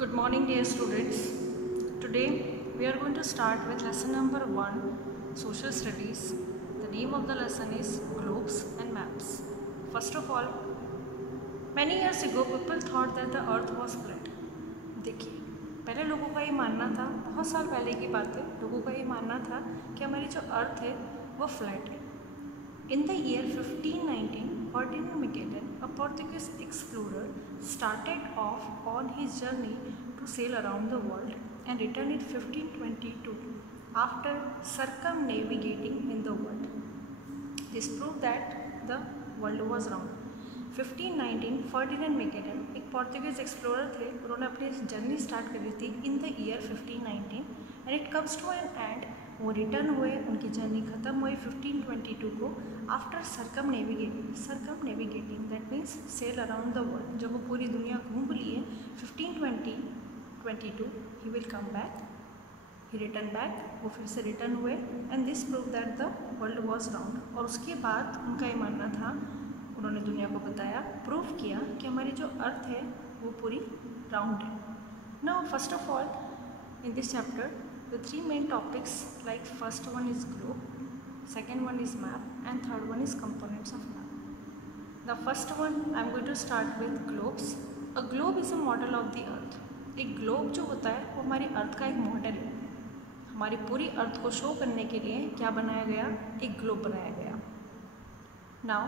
Good morning, dear students. Today we are going to start with lesson number 1, Social Studies. The name of the lesson is Globes and Maps. First of all, many years ago people thought that the earth was flat. देखिए, पहले लोगों का ये मानना था, बहुत साल पहले की बात है, लोगों का ये मानना था कि हमारी जो अर्थ है वो फ्लैट है. In the year 1519, Ferdinand Magellan, a Portuguese explorer, started off on his journey to sail around the world and returned in 1522 after circumnavigating in the world. This proved that the world was round. 1519 Ferdinand Magellan एक Portuguese explorer थे. उन्होंने अपनी journey start करी थी in the year 1519 and it comes to an end. वो return हुए, उनकी journey ख़त्म हुई 1522 को after circumnavigating that means sail around the world. जब वो पूरी दुनिया घूम लिए 1522 he will come back, he return back. वो फिर से रिटर्न हुए and this prove that the world was round. और उसके बाद उनका ये मानना था, उन्होंने दुनिया को बताया, प्रूव किया कि हमारी जो अर्थ है वो पूरी राउंड है. Now first of all in this chapter the three main topics, like first one is globe, second one is map and third one is components of map. The first one I am going to start with globes. A globe is a model of the earth. एक globe जो होता है वो हमारी अर्थ का एक model है. हमारी पूरी अर्थ को शो करने के लिए क्या बनाया गया? एक ग्लोब बनाया गया. Now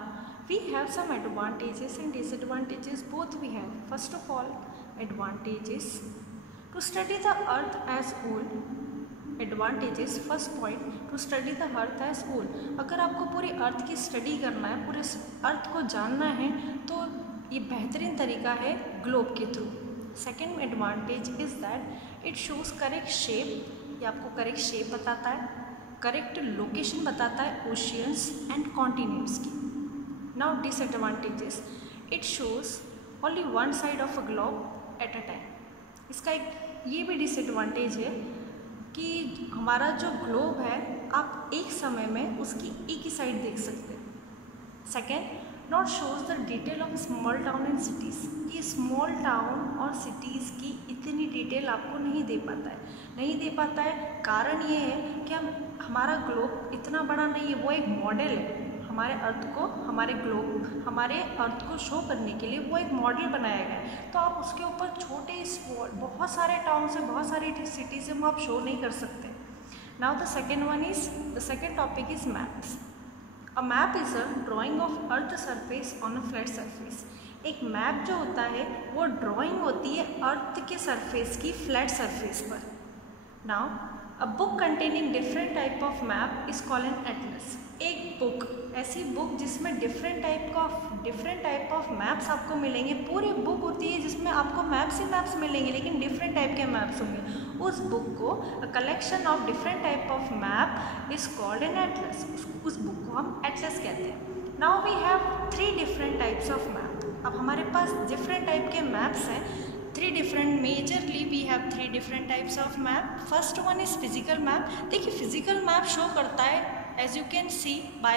we have some advantages and disadvantages both we have. First of all, advantages to study the earth as whole. Advantages, first point, to study the earth as whole. अगर आपको पूरी अर्थ की स्टडी करना है, पूरे अर्थ को जानना है, तो ये बेहतरीन तरीका है ग्लोब के through. Second advantage is that it shows correct shape. ये आपको करेक्ट शेप बताता है, करेक्ट लोकेशन बताता है ओशियंस एंड कॉन्टिनेंट्स की. Now disadvantages, it shows only one side of a globe at a time. इसका एक ये भी डिसएडवांटेज है कि हमारा जो ग्लोब है आप एक समय में उसकी एक ही साइड देख सकते हैं. Second, not shows the detail of small town and cities. ये स्मॉल टाउन और सिटीज़ की इतनी डिटेल आपको नहीं दे पाता है. कारण ये है कि हमारा ग्लोब इतना बड़ा नहीं है, वो एक मॉडल है. हमारे अर्थ को शो करने के लिए वो एक मॉडल बनाया गया है. तो आप उसके ऊपर छोटे बहुत सारे टाउन से, बहुत सारी सिटी से आप शो नहीं कर सकते. Now the second topic is maps. A map is a drying of earth surface on a flat surface. एक मैप जो होता है वो ड्राइंग होती है अर्थ के सरफेस की फ्लैट सरफेस पर. Now a book containing different type of map is called an Atlas. एक बुक, ऐसी बुक जिसमें डिफरेंट टाइप ऑफ मैप्स आपको मिलेंगे. पूरी बुक होती है जिसमें आपको मैप्स ही मैप्स मिलेंगे, लेकिन डिफरेंट टाइप के मैप्स होंगे. उस बुक को a collection of different type of map is called an atlas. उस बुक को हम एटलस कहते हैं. Now we have 3 different types of map. अब हमारे पास डिफरेंट टाइप के मैप्स हैं. 3 different, majorly we have 3 different types of map. First one is physical map. देखिए फिजिकल मैप शो करता है, as you can see by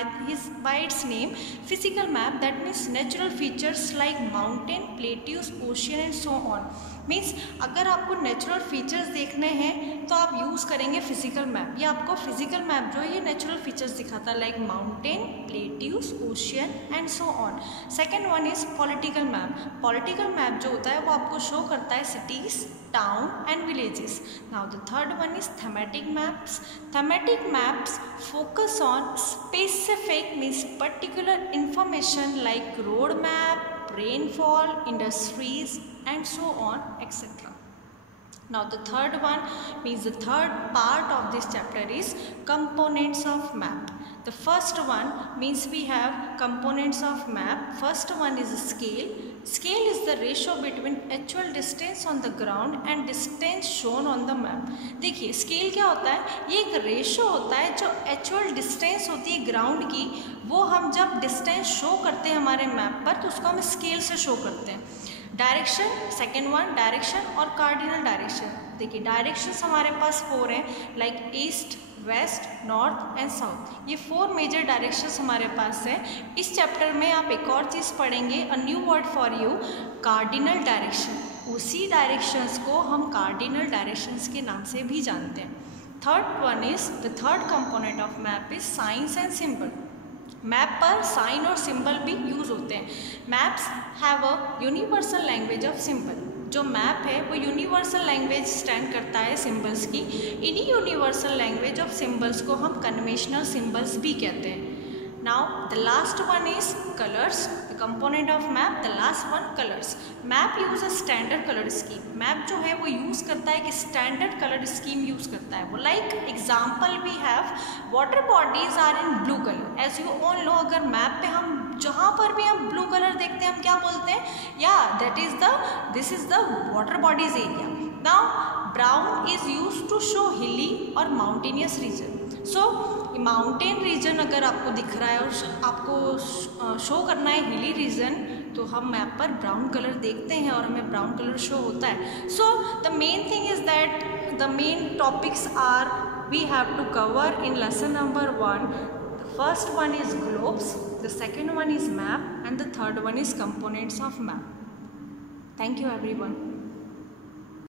its name, physical map, that means natural features like mountain, plateaus, ocean and so on. Means अगर आपको natural features देखने हैं तो आप use करेंगे फिजिकल मैप. ये आपको फिजिकल मैप जो है ये नेचुरल फीचर्स दिखाता है, like mountain, plateaus, ocean and so on. Second one is political map. Political map जो होता है वो आपको शो करता है cities, town and villages. Now the third one is thematic maps. Thematic maps focus on specific means particular information like road map, rainfall, industries and so on etc. Now the third one means the third part of this chapter is components of map. The first one means we have components of map. First one is scale. Scale is the ratio between actual distance on the ground and distance shown on the map. देखिए scale क्या होता है? ये एक ratio होता है जो actual distance होती है ग्राउंड की, वो हम जब डिस्टेंस शो करते हैं हमारे मैप पर तो उसको हम स्केल से शो करते हैं. डायरेक्शन, सेकेंड वन डायरेक्शन और कार्डिनल डायरेक्शन. देखिए डायरेक्शंस हमारे पास 4 हैं, like east, west, north and south. ये 4 मेजर डायरेक्शंस हमारे पास हैं. इस चैप्टर में आप एक और चीज़ पढ़ेंगे, a new word for you, cardinal direction. उसी डायरेक्शंस को हम कार्डिनल डायरेक्शंस के नाम से भी जानते हैं। The third component of map is science and symbol. Map पर साइन और सिंबल भी यूज़ होते हैं। Maps have a universal language of symbol. जो मैप है वो यूनिवर्सल लैंग्वेज स्टैंड करता है सिंबल्स की। इन्हीं यूनिवर्सल लैंग्वेज ऑफ सिंबल्स को हम कन्वेंशनल सिंबल्स भी कहते हैं। Now the last one is colours, the component of map, the last one colours. Map use a standard colour scheme. Map जो है वो यूज़ करता है कि स्टैंडर्ड कलर स्कीम यूज़ करता है वो। Like example we have water bodies are in blue colour. As you all know, अगर मैप पे हम जहाँ पर भी हम ब्लू कलर देखते हैं हम क्या बोलते हैं, या this is the water bodies area. Now brown is use to show hilly और mountainous region. So mountain region अगर आपको दिख रहा है और आपको शो करना है हिली रीजन, तो हम मैप पर ब्राउन कलर देखते हैं और हमें ब्राउन कलर शो होता है। So the main thing is that the main topics are we have to cover in lesson number 1. The first one is globes, the second one is map, and the third one is components of map. Thank you everyone.